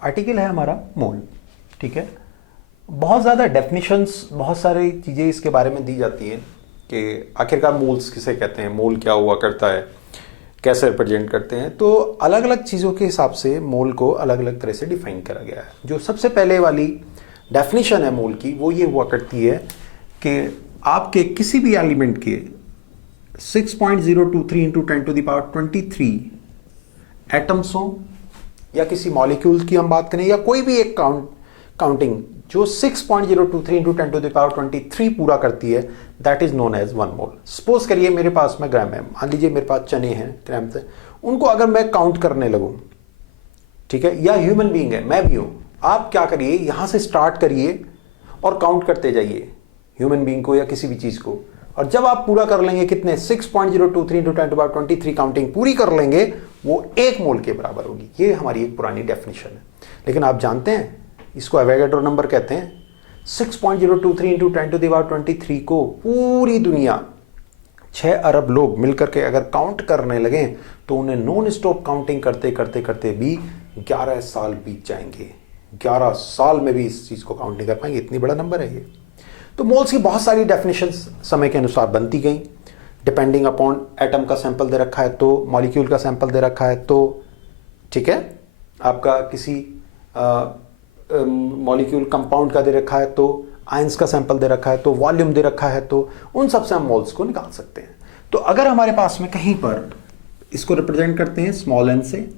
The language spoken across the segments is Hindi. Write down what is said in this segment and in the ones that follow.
आर्टिकल है हमारा मोल। ठीक है, बहुत ज़्यादा डेफिनेशंस, बहुत सारी चीज़ें इसके बारे में दी जाती हैं कि आखिरकार मोल्स किसे कहते हैं, मोल क्या हुआ करता है, कैसे रिप्रेजेंट करते हैं। तो अलग अलग चीज़ों के हिसाब से मोल को अलग अलग तरह से डिफाइन करा गया है। जो सबसे पहले वाली डेफिनेशन है मोल की, वो ये हुआ करती है कि आपके किसी भी एलिमेंट के 6.023 इंटू 10⁻23 एटम्स हों, या किसी मॉलिक्यूल की हम बात करें, या कोई भी एक काउंटिंग जो 6.023 इंटू 10⁻23 पूरा करती है, that is known as 1 mole. Suppose करिए मेरे पास में ग्राम है, मान लीजिए मेरे पास चने हैं ग्राम से, उनको अगर मैं काउंट करने लगूं, ठीक है, या ह्यूमन बीइंग है, मैं भी हूं, आप क्या करिए, यहां से स्टार्ट करिए और काउंट करते जाइए ह्यूमन बीइंग को या किसी भी चीज को, और जब आप पूरा कर लेंगे कितने 6.023 इंटू 10⁻23 काउंटिंग पूरी कर लेंगे, वो 1 मोल के बराबर होगी। ये हमारी एक पुरानी डेफिनेशन है। लेकिन आप जानते हैं इसको एवोगाड्रो नंबर कहते हैं। 6.023 इंटू 10⁻23 को पूरी दुनिया 6 अरब लोग मिलकर के अगर काउंट करने लगे तो उन्हें नॉन स्टॉप काउंटिंग करते करते करते भी 11 साल बीत जाएंगे। 11 साल में भी इस चीज को काउंट नहीं कर पाएंगे, इतनी बड़ा नंबर है ये। तो मोल्स की बहुत सारी डेफिनेशंस समय के अनुसार बनती गई, डिपेंडिंग अपॉन एटम का सैंपल दे रखा है तो, मॉलिक्यूल का सैंपल दे रखा है तो, ठीक है, आपका किसी मॉलिक्यूल कंपाउंड का दे रखा है तो, आयंस का सैंपल दे रखा है तो, वॉल्यूम दे रखा है तो, उन सब से हम मोल्स को निकाल सकते हैं। तो अगर हमारे पास में कहीं पर इसको रिप्रेजेंट करते हैं स्मॉल एन से,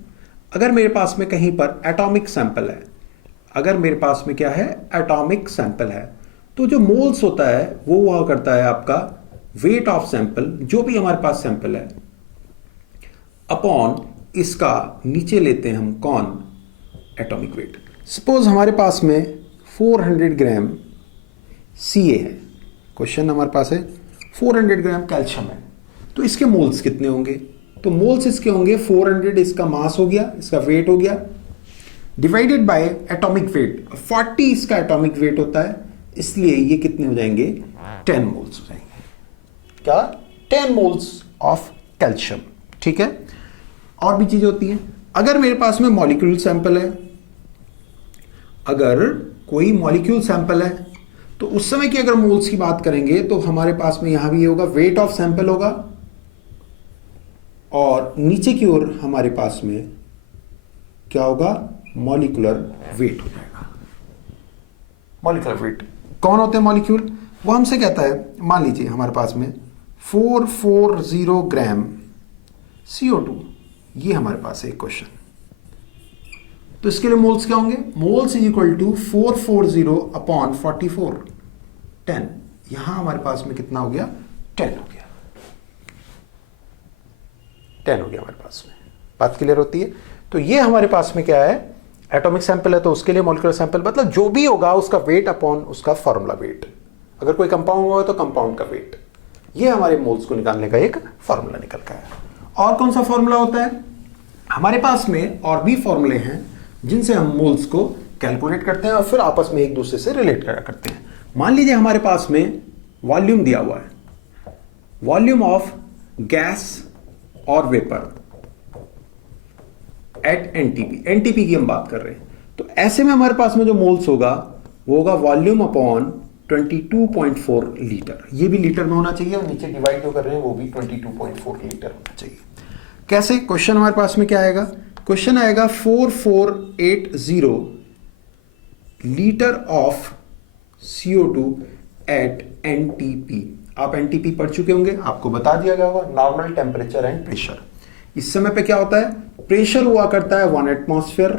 अगर मेरे पास में कहीं पर एटॉमिक सैंपल है, अगर मेरे पास में क्या है एटॉमिक सैंपल है, तो जो मोल्स होता है वो हुआ करता है आपका वेट ऑफ सैंपल, जो भी हमारे पास सैंपल है, अपॉन इसका नीचे लेते हैं हम कौन एटॉमिक वेट। सपोज हमारे पास में 400 ग्राम Ca है, क्वेश्चन हमारे पास है 400 ग्राम कैल्शियम है, तो इसके मोल्स कितने होंगे? तो मोल्स इसके होंगे 400, इसका मास हो गया, इसका वेट हो गया, डिवाइडेड बाय एटॉमिक वेट, 40 इसका एटॉमिक वेट होता है, इसलिए ये कितने हो जाएंगे 10 मोल्स हो जाएंगे। क्या 10 मोल्स ऑफ कैल्शियम। ठीक है, और भी चीजें होती हैं। अगर मेरे पास में मॉलिक्यूल सैंपल है, अगर कोई मॉलिक्यूल सैंपल है तो उस समय की अगर मोल्स की बात करेंगे तो हमारे पास में यहां भी होगा वेट ऑफ सैंपल होगा, और नीचे की ओर हमारे पास में क्या होगा मॉलिक्यूलर वेट हो जाएगा। मॉलिक्यूलर वेट कौन होते हैं मॉलिक्यूल? वो हमसे कहता है, मान लीजिए हमारे पास में 440 ग्राम CO2, ये हमारे पास है एक क्वेश्चन, तो इसके लिए मोल्स क्या होंगे? Moles is equal to 440 upon 44, 10। यहां हमारे पास में कितना हो गया 10 हो गया, 10 हो गया हमारे पास में। बात क्लियर होती है? तो ये हमारे पास में क्या है एटॉमिक सैंपल है, तो उसके लिए मॉलिक्यूलर सैंपल, मतलब जो भी होगा उसका वेट अपॉन उसका फॉर्मूला वेट। अगर कोई कंपाउंड हुआ तो कंपाउंड का वेट, ये हमारे मोल्स को निकालने का एक फॉर्मूला निकल का है। और कौन सा फॉर्मूला होता है? हमारे पास में और भी फॉर्मूले हैं जिनसे हम मोल्स को कैलकुलेट करते हैं और फिर आपस में एक दूसरे से रिलेट करा करते हैं। मान लीजिए हमारे पास में वॉल्यूम दिया हुआ है, वॉल्यूम ऑफ गैस और वेपर एट एनटीपी, एनटीपी की हम बात कर रहे हैं, तो ऐसे में हमारे पास में जो मोल्स होगा वो होगा वॉल्यूम अपॉन 22.4 लीटर। ये भी लीटर में होना चाहिए और नीचे डिवाइड जो कर रहे हैं वो भी 22.4 लीटर होना चाहिए। कैसे? क्वेश्चन हमारे पास में क्या आएगा? क्वेश्चन आएगा 4480 litre of CO2 at NTP. आप एनटीपी पढ़ चुके होंगे, आपको बता दिया गया होगा, नॉर्मल टेम्परेचर एंड प्रेशर। इस समय पे क्या होता है? प्रेशर हुआ करता है 1 एटमॉस्फेयर,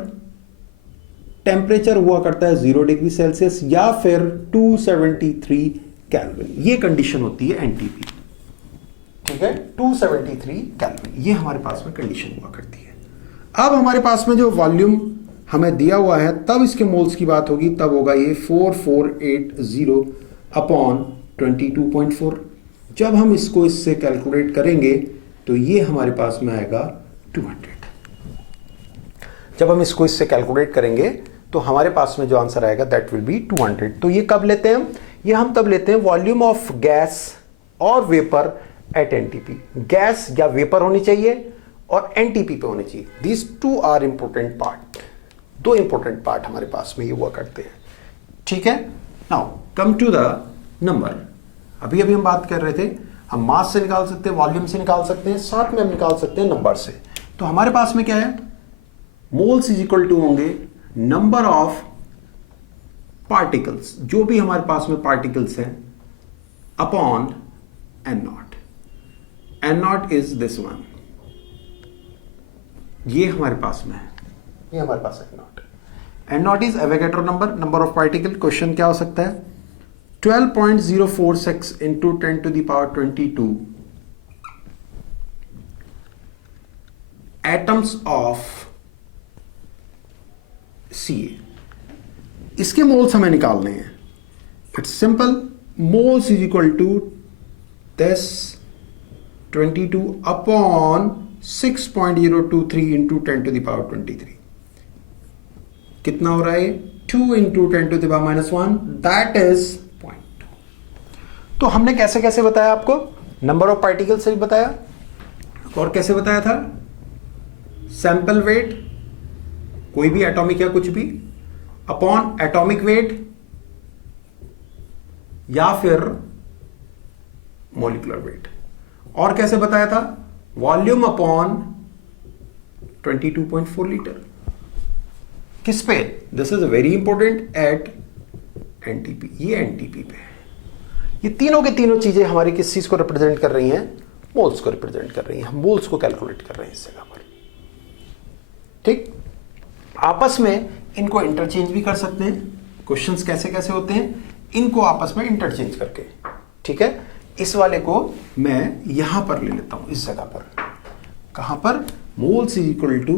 टेम्परेचर हुआ करता है 0 डिग्री सेल्सियस या फिर 273 केल्विन। ये कंडीशन होती है एनटीपी। ठीक है, 273 केल्विन, ये हमारे पास में कंडीशन हुआ करती है। अब हमारे पास में जो वॉल्यूम हमें दिया हुआ है, तब इसके मोल्स की बात होगी, तब होगा ये 4480 अपॉन 22.4। जब हम इसको इससे कैलकुलेट करेंगे तो ये हमारे पास में आएगा 200। जब हम इसको इससे कैलकुलेट करेंगे तो हमारे पास में जो आंसर आएगा दैट विल बी 200। तो ये कब लेते हैं हम? ये हम तब लेते हैं वॉल्यूम ऑफ गैस और वेपर एट एनटीपी। गैस या वेपर होनी चाहिए और एनटीपी पे होनी चाहिए। These two are important part. दो इंपॉर्टेंट पार्ट हमारे पास में ये हुआ करते हैं, ठीक है। Now come to the number. अभी अभी हम बात कर रहे थे हम मास से निकाल सकते हैं, वॉल्यूम से निकाल सकते हैं, साथ में हम निकाल सकते हैं नंबर से। तो हमारे पास में क्या है, मोल्स इज इक्वल टू होंगे नंबर ऑफ पार्टिकल्स, जो भी हमारे पास में पार्टिकल्स हैं, upon N naught. N naught is this one, ये हमारे पास में है, ये हमारे पास N naught. N naught is Avogadro number, number of particle. Question क्या हो सकता है, 12.046 into 10 to the power 22 atoms of Ca। इसके मोल्स हमें निकालने हैं। It's simple, moles is equal to this 22 upon 6.023 into 10 to the power 23। कितना हो रहा है, 2 into 10 to the power -1, that is 0.2। तो हमने कैसे कैसे बताया आपको, नंबर ऑफ पार्टिकल से भी बताया, और कैसे बताया था, सैंपल वेट, कोई भी एटॉमिक या कुछ भी, अपॉन एटॉमिक वेट या फिर मॉलिक्यूलर वेट। और कैसे बताया था, वॉल्यूम अपॉन 22.4 लीटर। किस पे, this is very important, at NTP, ये एनटीपी पे है। ये तीनों के तीनों चीजें हमारी किस चीज को रिप्रेजेंट कर रही हैं, मोल्स को रिप्रेजेंट कर रही हैं। हम मोल्स को कैलकुलेट कर रहे हैं इस जगह पर, ठीक। आपस में इनको इंटरचेंज भी कर सकते हैं। क्वेश्चंस कैसे कैसे होते हैं, इनको आपस में इंटरचेंज करके, ठीक है। इस वाले को मैं यहां पर ले लेता हूं, इस जगह पर। कहां पर, moles is equal to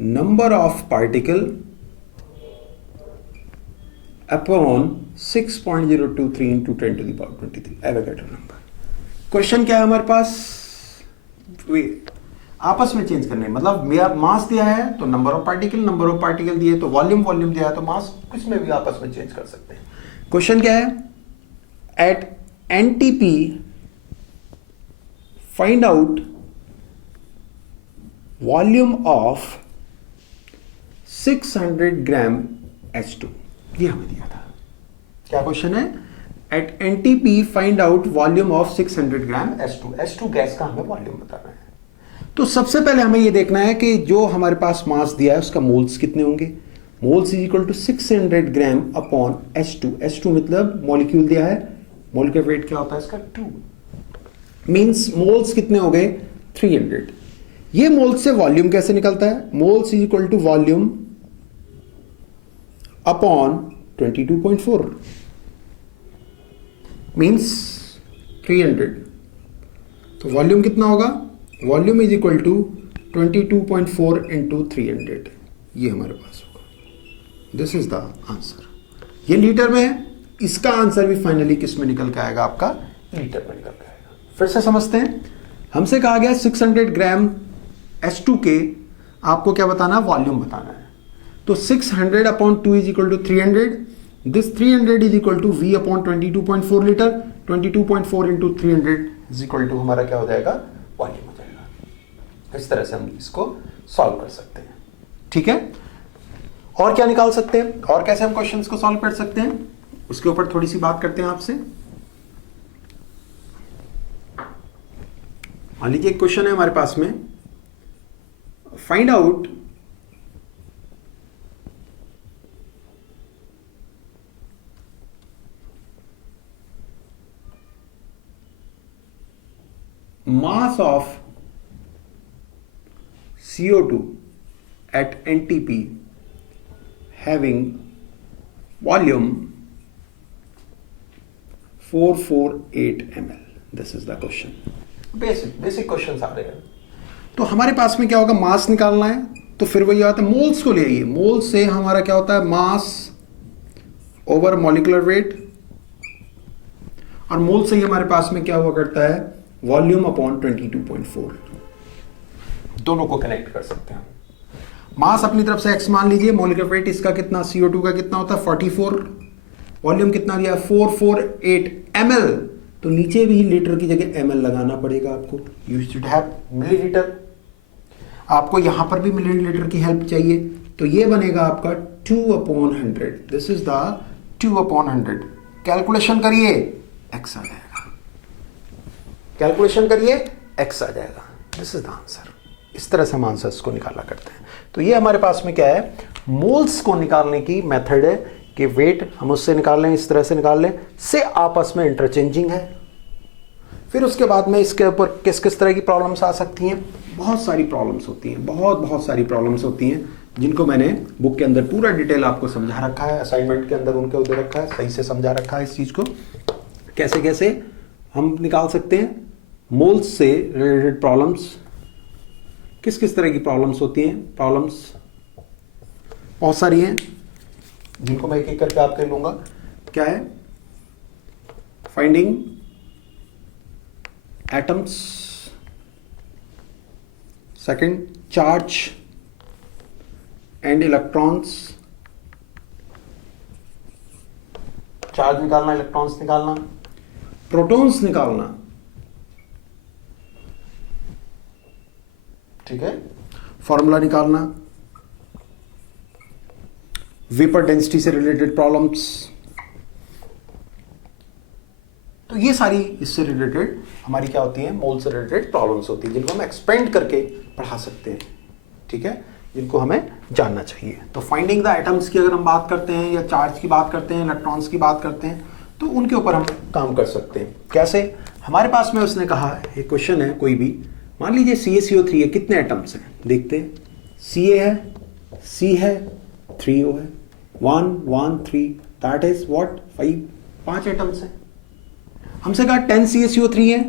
number of particle upon 6.023 into 10 to the power 23 Avogadro number. Question क्या है हमारे पास, आपस में चेंज करने, मतलब मेरा मास दिया है तो number of particle, number of particle दिए तो वॉल्यूम, वॉल्यूम दिया है तो मास, कुछ में भी आपस में चेंज कर सकते हैं। क्वेश्चन क्या है, at NTP find out volume of 600 gram H2, ये हमें दिया था। क्या क्वेश्चन है, at NTP find out volume of 600 gram H2। H2 gas का हमें वॉल्यूम बताना है। तो सबसे पहले हमें यह देखना है कि जो हमारे पास मास दिया है उसका मोल्स कितने होंगे। Moles is equal to 600 gram upon H2। H2 मतलब मॉलिक्यूल दिया है, मॉलिक्यूलर वेट क्या होता है इसका, 2, मींस मोल्स कितने हो गए, 300। ये मोल्स से वॉल्यूम कैसे निकलता है, moles is equal to volume upon 22.4 means 300। तो वॉल्यूम कितना होगा, volume is equal to 22.4 into 300, ये हमारे पास होगा। This is the answer. ये लीटर में है, इसका आंसर भी फाइनली किस में निकल के आएगा, आपका लीटर में निकल के आएगा। फिर से समझते हैं, हमसे कहा गया 600 ग्राम H2 के आपको क्या बताना, वॉल्यूम बताना है। तो 600 upon 2 is equal to 300, this 300 is equal to V upon 22.4 litre, 22.4 into 300 is equal to हमारा क्या हो जाएगा, वॉल्यूम हो जाएगा। इस तरह से हम इसको सॉल्व कर सकते हैं, ठीक है। और क्या निकाल सकते हैं, और कैसे हम क्वेश्चंस को सॉल्व कर सकते हैं, उसके ऊपर थोड़ी सी बात करते हैं आपसे। मान लीजिए एक क्वेश्चन है हमारे पास में, find out mass of CO2 at NTP having volume 448 ml. This is the question. Basic questions आ रहे हैं। तो हमारे पास में क्या होगा, मास निकालना है, तो फिर वही आता है, मोल्स को ले आइए। मोल्स से हमारा क्या होता है, मास ओवर मॉलिक्यूलर वेट, और मोल से ही हमारे पास में क्या हुआ करता है, वॉल्यूम अपॉन 22.4। दोनों को कनेक्ट कर सकते हैं। मास अपनी तरफ से x मान लीजिए, मॉलिक्यूलर वेट इसका कितना, CO2 का कितना होता है 44, वॉल्यूम कितना दिया 448 ml, तो नीचे भी लीटर की जगह ml लगाना पड़ेगा आपको। यू शुड हैव मिलीलीटर, आपको यहां पर भी मिलीलीटर की हेल्प चाहिए, तो ये बनेगा आपका 2/100, दिस इज द 2/100। कैलकुलेशन करिए x आ जाएगा, कैलकुलेशन करिए x आ जाएगा, दिस इज द आंसर। इस तरह से हम आंसर्स को निकाला करते हैं। तो ये हमारे पास में क्या है, मोल्स को निकालने की मेथड है कि वेट हम उससे निकाल लें, इस तरह से निकाल लें, से आपस में इंटरचेंजिंग है। फिर उसके बाद में इसके ऊपर किस किस तरह की प्रॉब्लम्स आ सकती हैं, बहुत सारी प्रॉब्लम्स होती हैं, बहुत सारी प्रॉब्लम्स होती हैं, जिनको मैंने बुक के अंदर पूरा डिटेल आपको समझा रखा है, असाइनमेंट के अंदर उनके दे रखा है, सही से समझा रखा है इस चीज को कैसे कैसे हम निकाल सकते हैं। मोल्स से रिलेटेड प्रॉब्लम्स, किस किस तरह की प्रॉब्लम्स होती हैं, प्रॉब्लम्स बहुत सारी हैं, जिनको मैं एक एक करके आपके लूंगा। क्या है, finding atoms, second charge and electrons, charge निकालना, इलेक्ट्रॉन्स निकालना, प्रोटॉन्स निकालना, ठीक है, फॉर्मूला निकालना, वेपर डेंसिटी से रिलेटेड प्रॉब्लम्स। तो ये सारी इससे रिलेटेड हमारी क्या होती है, मोल से रिलेटेड प्रॉब्लम्स होती है, जिनको हम एक्सपेंड करके पढ़ा सकते हैं, ठीक है, जिनको हमें जानना चाहिए। तो फाइंडिंग द एटम्स की अगर हम बात करते हैं, या चार्ज की बात करते हैं, इलेक्ट्रॉन्स की बात करते हैं, तो उनके ऊपर हम काम कर सकते हैं। कैसे, हमारे पास में उसने कहा एक क्वेश्चन है कोई भी, मान लीजिए CaCO3 है, कितने एटम्स हैं, देखते हैं, Ca है, C है, 3O है, 1 1 3, दैट इज व्हाट 5 एटम्स हैं। हमसे कहा 10 CaCO3 है,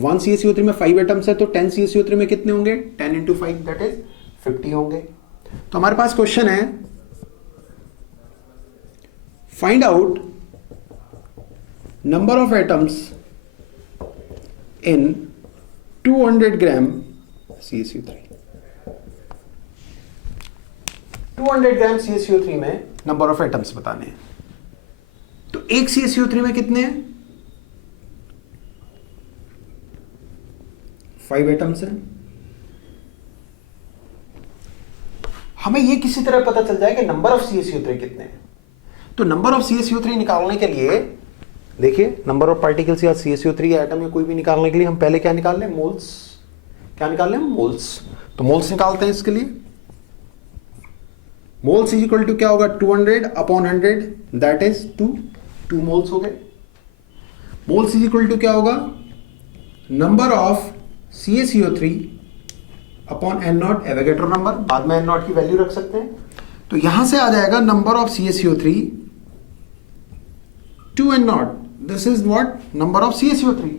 1 CaCO3 में 5 एटम्स है, तो 10 CaCO3 में कितने होंगे, 10 इंटू 5 दैट इज 50 होंगे। तो हमारे पास क्वेश्चन है, find out number of atoms in 200 gram CaCO3। 200 gram CaCO3 में नंबर ऑफ एटम्स बताने हैं। तो एक CaCO3 में कितने हैं, 5 एटम्स हैं। हमें यह किसी तरह पता चल जाए कि नंबर ऑफ CaCO3 कितने हैं। तो नंबर ऑफ CaCO3 निकालने के लिए देखिए, नंबर ऑफ पार्टिकल्स या CaCO3 या एटम या कोई भी निकालने के लिए हम पहले क्या निकाल लें, मोल्स। क्या निकाल लें, मोल्स। तो मोल्स निकालते हैं इसके लिए। मोल्स इज इक्वल टू क्या होगा, 200/100 दैट इज 2 मोल्स हो गए। मोल्स इज इक्वल टू क्या होगा, number of CaCO3 upon N0, Avogadro number, बाद में N0 की वैल्यू रख सकते हैं। तो यहां से आ जाएगा number of CaCO3 2 N0, this is what, number of CaCO3।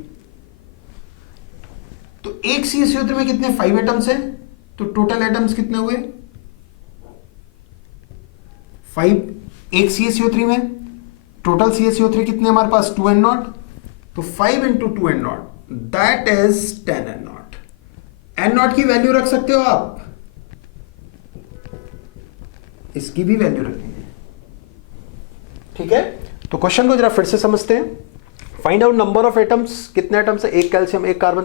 तो एक CaCO3 में कितने, 5 एटम्स हैं, तो टोटल एटम्स कितने हुए, 5। एक CaCO3 में टोटल CaCO3 कितने हमारे पास, 2 N0, तो 5 into 2 N0 that is 10 N0। N0 की वैल्यू रख सकते हो आप, इसकी भी वैल्यू रखेंगे, ठीक है। तो क्वेश्चन को जरा फिर से समझते हैं। Find out number of atoms, कितने एटम्स है, एक कैल्शियम, एक कार्बन,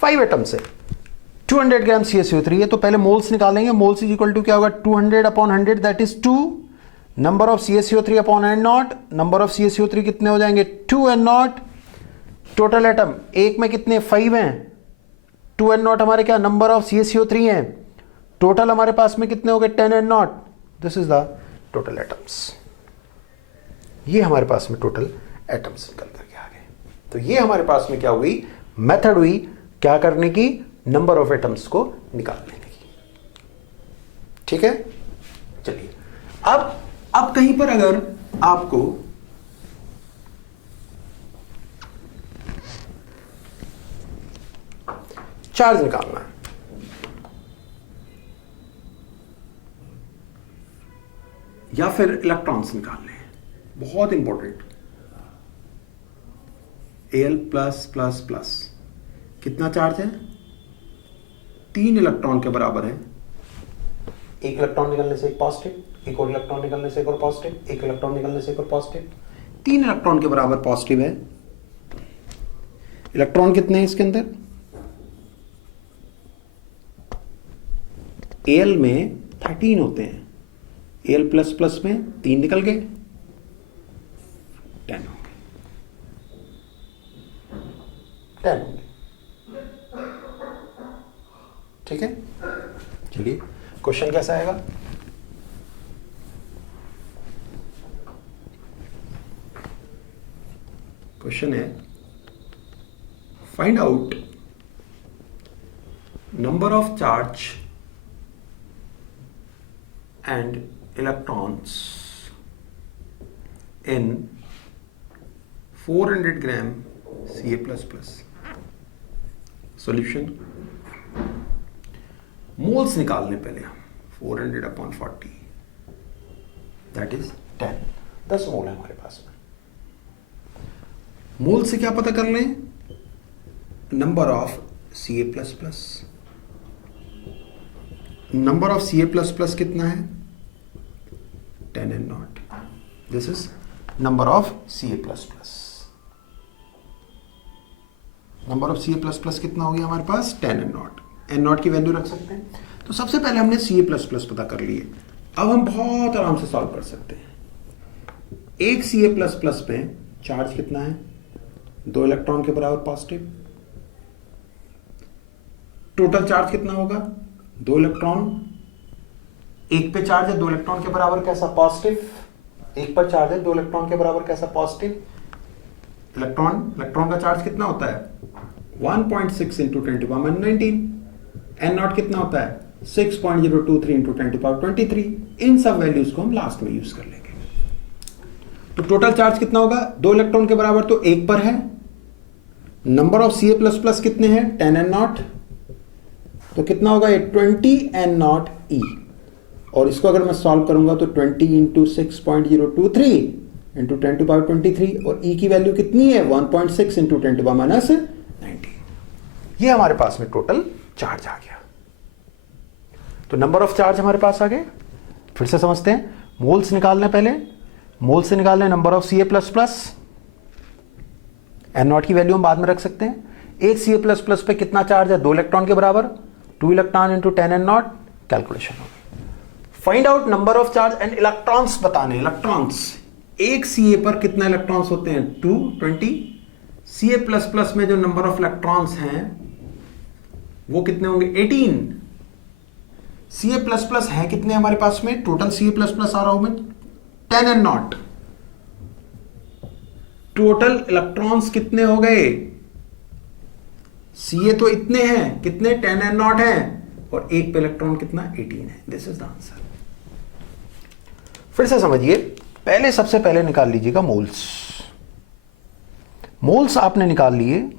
5 एटम्स है, 200 ग्राम CaCO3 है। तो पहले मोल्स निकालेंगे। मोल्स इज इक्वल टू क्या होगा, 200/100 that is 2, number of CaCO3 upon N0, number of CaCO3 कितने हो जाएंगे, 2 N0, टोटल एटम एक में कितने, 5 हैं, 2 N0 हमारे क्या, नंबर ऑफ CaCO3 हैं, टोटल हमारे पास में कितने हो गए, 10 N0, this is the total atoms. ये हमारे पास में टोटल एटम्स निकल करके आ गए। तो ये हमारे पास में क्या हुई, मेथड हुई क्या करने की, नंबर ऑफ एटम्स को निकालने की, ठीक है। चलिए, अब कहीं पर अगर आपको चार्ज निकालना है, या फिर इलेक्ट्रॉन्स निकालने हैं, बहुत इंपॉर्टेंट, Al+++, कितना चार्ज है, 3 इलेक्ट्रॉन के बराबर है। एक इलेक्ट्रॉन निकलने से एक पॉजिटिव, एक और इलेक्ट्रॉन निकलने से एक और पॉजिटिव, एक इलेक्ट्रॉन निकलने से एक और पॉजिटिव, 3 इलेक्ट्रॉन के बराबर पॉजिटिव है। इलेक्ट्रॉन कितने हैं इसके अंदर, Al में 13 होते हैं, Al प्लस प्लस में 3 निकल गए, 10 हो गए, 10 हो गए। ठीक है, चलिए क्वेश्चन कैसा आएगा। क्वेश्चन है find out number of charge and electrons in 400 gram Ca++। Solution, moles निकालने पहले हम 400/40 दैट इज 10 मोल है हमारे पास में। मोल से क्या पता कर लें, number of Ca++। Number of Ca++ कितना है, 10N0। This is number of Ca++। Number of Ca++ कितना हो गया हमारे पास, 10N0। N0 की वैल्यू रख सकते हैं। तो सबसे पहले हमने Ca++ पता कर लिए। अब हम बहुत आराम से सॉल्व कर सकते हैं। एक Ca++ पे चार्ज कितना है, 2 इलेक्ट्रॉन के बराबर पॉजिटिव। टोटल चार्ज कितना होगा, 2 इलेक्ट्रॉन। एक पे चार्ज है 2 इलेक्ट्रॉन के बराबर कैसा, पॉजिटिव। एक पर चार्ज है 2 इलेक्ट्रॉन के बराबर कैसा, पॉजिटिव। इलेक्ट्रॉन का चार्ज कितना होता है, 1.6 इंटू 10⁻19। N0 कितना होता है, 6.023 इंटू 10⁻23। इन सब वैल्यूज को हम लास्ट में यूज कर लेंगे। तो टोटल चार्ज कितना होगा, 2 इलेक्ट्रॉन के बराबर तो एक पर है। नंबर ऑफ Ca++ कितने हैं, 10N0। तो कितना होगा ये, 20N0E। और इसको अगर मैं सॉल्व करूंगा तो 20 इंटू 6.023 इंटू 10⁻23 और E की वैल्यू कितनी है, 1.6 इंटू 10⁻19। ये हमारे पास में टोटल चार्ज आ गया। तो नंबर ऑफ चार्ज हमारे पास आ गए। फिर से समझते हैं, मोल्स निकालने पहले, मोल से निकालने नंबर ऑफ Ca++। N0 की वैल्यू हम बाद में रख सकते हैं। एक Ca++ पे कितना चार्ज है, 2 इलेक्ट्रॉन के बराबर, 2 इलेक्ट्रॉन इंटू 10N0। कैलकुलेशन होगी। Find out number of charge and electrons बताने। इलेक्ट्रॉन्स, एक Ca पर कितना इलेक्ट्रॉन्स होते हैं, 220। Ca++ में जो नंबर ऑफ इलेक्ट्रॉन्स हैं वो कितने होंगे, 18। Ca++ है कितने हमारे पास में, टोटल Ca++ आ रहा हूं मैं 10N0। टोटल इलेक्ट्रॉन्स कितने हो गए, Ca तो इतने हैं, कितने, 10N0 हैं, और एक पे इलेक्ट्रॉन कितना, 18 है। This is the answer. फिर से समझिए, पहले सबसे पहले निकाल लीजिएगा मोल्स। मोल्स आपने निकाल लिए।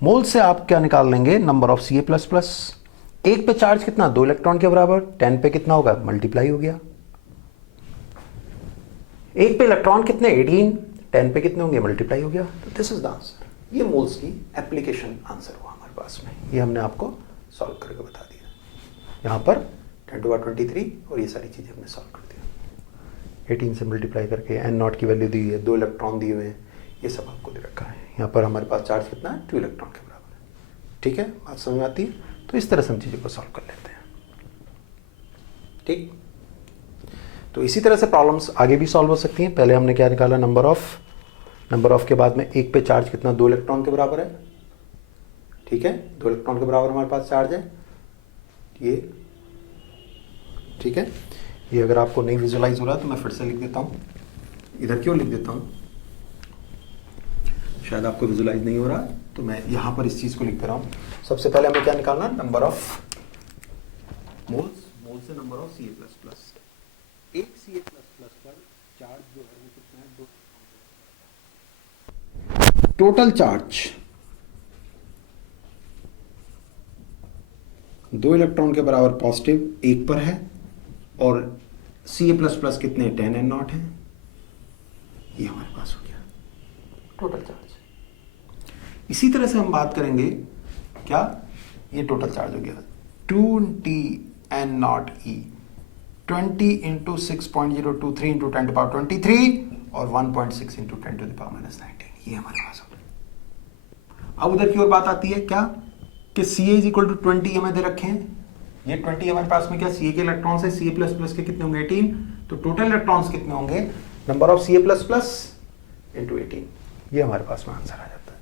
मोल्स से आप क्या निकाल लेंगे, नंबर ऑफ Ca++। एक पे चार्ज कितना, 2 इलेक्ट्रॉन के बराबर, 10 पे कितना होगा, मल्टीप्लाई हो गया। एक पे इलेक्ट्रॉन कितने, 18, 10 पे कितने होंगे, मल्टीप्लाई हो गया। तो दिस इज द आंसर। ये मोल्स की एप्लीकेशन आंसर हुआ हमारे पास में। ये हमने आपको सॉल्व करके बता दिया। यहां पर 10⁻23 और ये सारी चीजें हमने सॉल्व कर दिया। 18 से मल्टीप्लाई करके N0 की वैल्यू दी है, 2 इलेक्ट्रॉन दिए हुए हैं, ये सब आपको दे रखा है। यहाँ पर हमारे पास चार्ज कितना है, 2 इलेक्ट्रॉन के बराबर है। ठीक है, बात समझ आती है। तो इस तरह से हम चीज़ों को सॉल्व कर लेते हैं। ठीक, तो इसी तरह से प्रॉब्लम्स आगे भी सॉल्व हो सकती हैं। पहले हमने क्या निकाला, नंबर ऑफ के बाद में एक पे चार्ज कितना, 2 इलेक्ट्रॉन के बराबर है। ठीक है, 2 इलेक्ट्रॉन के बराबर हमारे पास चार्ज है ये। ठीक है, ये अगर आपको नहीं विजुलाइज हो रहा तो मैं फिर से लिख देता हूँ। इधर क्यों लिख देता हूँ, शायद आपको विजुलाइज नहीं हो रहा, तो मैं यहाँ पर इस चीज़ को लिख दे रहा हूँ। सबसे पहले हमें क्या निकालना, नंबर ऑफ मोल्स। मोल से नंबर ऑफ Ca++। एक Ca++ पर चार्ज जो है वो कितना है, 2। टोटल चार्ज 2 इलेक्ट्रॉन के बराबर पॉजिटिव एक पर है, और Ca++ कितने, 10N0 है। ये हमारे पास हो गया टोटल चार्ज। इसी तरह से हम बात करेंगे, क्या, ये टोटल चार्ज हो गया 20N0E, 20 इंटू 6.023 इंटू 10⁻23 और 1.6 इंटू 10⁻19। ये हमारे पास हो गया। अब उधर की ओर बात आती है क्या, कि Ca = 20 हमें दे रखे हैं, ये 20 हमारे पास में क्या Ca के इलेक्ट्रॉन्स है, Ca प्लस प्लस के कितने होंगे 18, तो टोटल इलेक्ट्रॉन्स कितने होंगे, number of Ca plus plus into 18, ये हमारे पास में आंसर आ जाता है।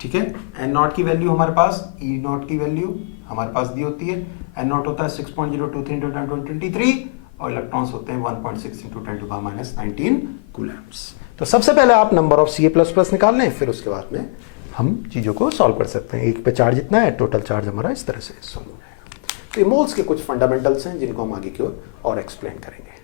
ठीक है, एन नॉट की वैल्यू हमारे पास, ई नॉट की वैल्यू हमारे पास दी होती है, एन नॉट होता है 6.023 इंटू 10⁻23 और इलेक्ट्रॉन्स होते हैं 1.6 इंटू 10⁻19 कूलम्ब्स। तो सबसे पहले आप number of Ca plus plus निकाल लें, फिर उसके बाद में हम चीज़ों को सॉल्व कर सकते हैं। एक पे चार्ज इतना है, टोटल चार्ज हमारा इस तरह से सॉल्व हो जाएगा। तो ये मोल्स के कुछ फंडामेंटल्स हैं जिनको हम आगे की ओर और एक्सप्लेन करेंगे।